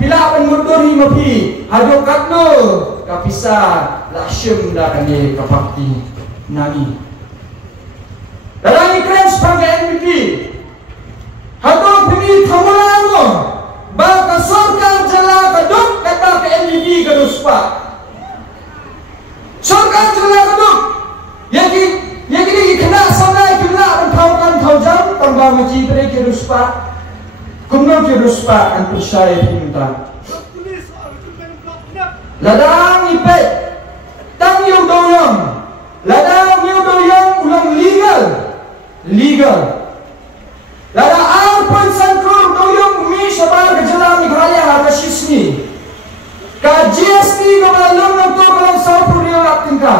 pila penmundur himapi hadok katno kapisa lasyem dakane kapakti nami dalam iklan sebagai MVP hadok demi thamalamo baka sorkar jala kadok kata ke MVP kaduspa sorkar jala kadok yang ini kena sampai kena mentaukan taujam tambah maji tere kaduspa kumno kaduspa an percaya pinta ladang ipet tang yung doyong ladang yung doyong ulang legal lada alpun sankur doyong mi sabar kejalan ikhaya hata sismi ka GST ka malalong ng to kalang sa puriyo latingka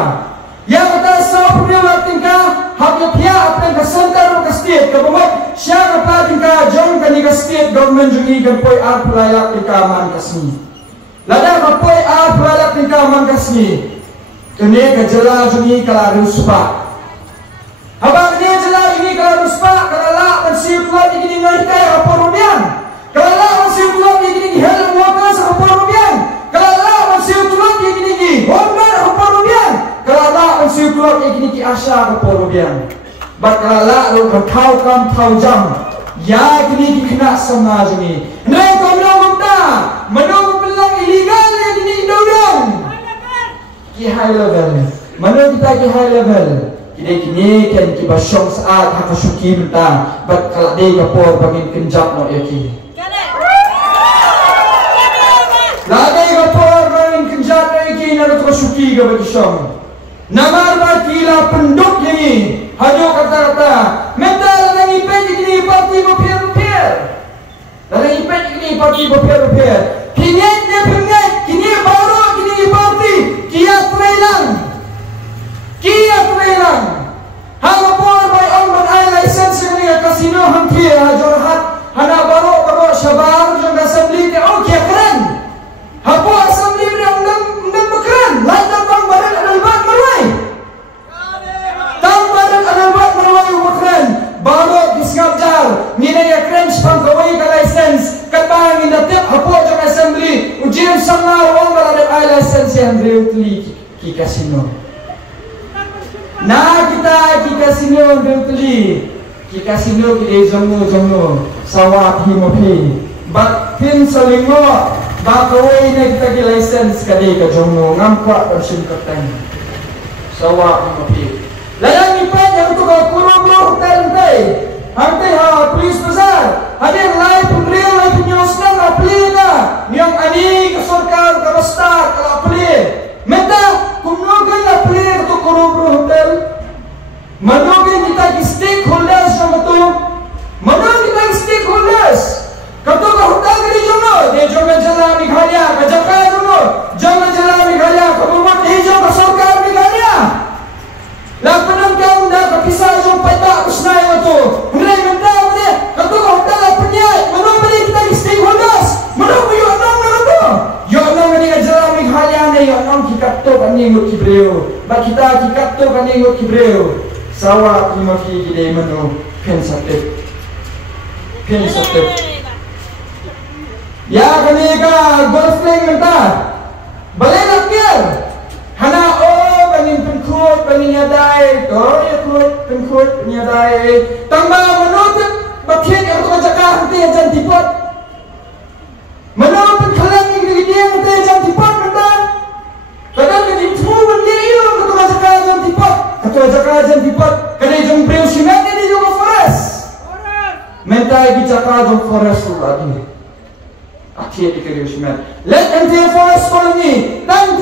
yang kata sa puriyo latingka hapya pia apeng ka center ka state ka bumat siya ka patingka jong ka ni ka state government jungi ka po'y arpulayak tingka man kasmi lada ka po'y arpulayak tingka man kasmi kene ka jala jungi kalarus pa habang kene jala jungi kalarus pa kalala pansirkulat ikini ngay kaya kaporubian kalala pansirkulat ikini helm wakil sa kaporubian kalala pansirkulat ikini hongar kaporubian kalala pansirkulat ikini asya kaporubian bat kalala ro kau kam taujam ya ikini kena sama jungi nay komnogumta menogumpelang illegal ikini dodong ki high level menurut kita ki high level kini kan kiba syong saat hakasuki benta bat kalade kapor bangin kenjap no yaki lade kapor bangin kenjap no yaki na hakasuki ga bagi syong namar ba kila penduk ini hajo kata-kata mental nang ipet kini parti bopier nang ipet kini parti bopier kini ne pengat kini baru kini parti kia trailang hangapon by on ban ay license kini kasino hampir jorhat hana baro syabar jong assembly te oh kia keren hapo assembly ni undang bekeren lain tang badan albat marwai ukren baro disngabjar ngine ya keren spang kawai ka license katang indatip hapo jong assembly ujian sama wong balade ay license yang reutli ki kasino na kita ki kasino reutli ki kasino ki jongo sawat himopi bat pin salingo ba kawai na kita ki license kade ka jongo ngamkwa bersim katang sawat himopi layang ipan yang untuk kuro-kuro hotel hantai polis besar hadir live pemberian live penyoskan apli na yang ani ke sorkar ke besar kalau apli minta kumnogan apli untuk kuro-kuro hotel manogan kita ki stakeholders yang betul manogan kita ki stakeholders kato ka hotel ke di jono de jono jala Meghalaya ka jaka jono jono jala Meghalaya ka bumat hijau ka sorkar Meghalaya lakukan kau dah kepisah jumpai tak usnai itu. Mulai mentah ni, kau tu kau dah penyai. Mana beri kita di stakeholders. Mana beri orang mana tu? Orang ni kejalan Meghalaya ni, orang kikat tu kan ingut kibreu. Bak kita kikat tu kan ingut kibreu. Sawah lima fi gede menu pensatip. Ya kami ka golfing mentah. Balai nakir. Hana panin penkut paninyadai ya kut penkut paninyadai tambah menutut bakian yang tu jaga hati ajan tipat menutut kalian yang gede yang hati ajan tipat mentah kadang gede tu benda iyo katu jaga ajan tipat kena jom breu simet ni juga forest mentai bicara jom forest tu lagi akhir dikira simet let ente forest koloni dan